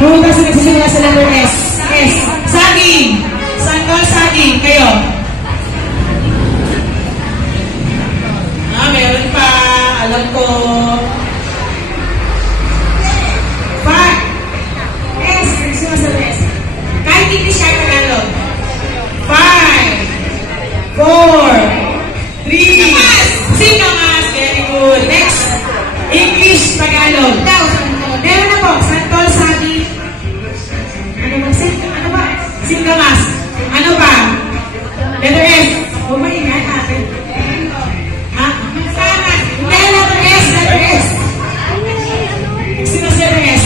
Prutas na nagsisimula sa letter S. S. Saging. Santol, saging. Kayo. Meron pa. Alam ko. Five. S. Nagsisimula sa letter S. Kahit English, kahit Tagalog. 5, 4, 3. Sinamas. Very good. Next. English, Tagalog. Meron na po. Santol, saging. Ano ba? Sinamas. Ano pa? Letter S. Huwag maingay natin. Ha? Letter S. Letter S. Sino sa letter S?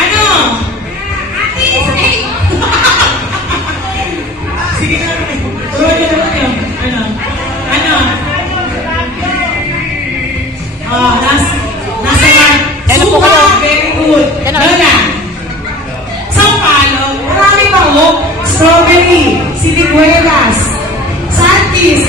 Ano? Sige na. Turuan nyo. Ano? Nasa suha. Very good. Lola. Sampalok. Marami pa ho. Strawberry. Siniguelas. Santis.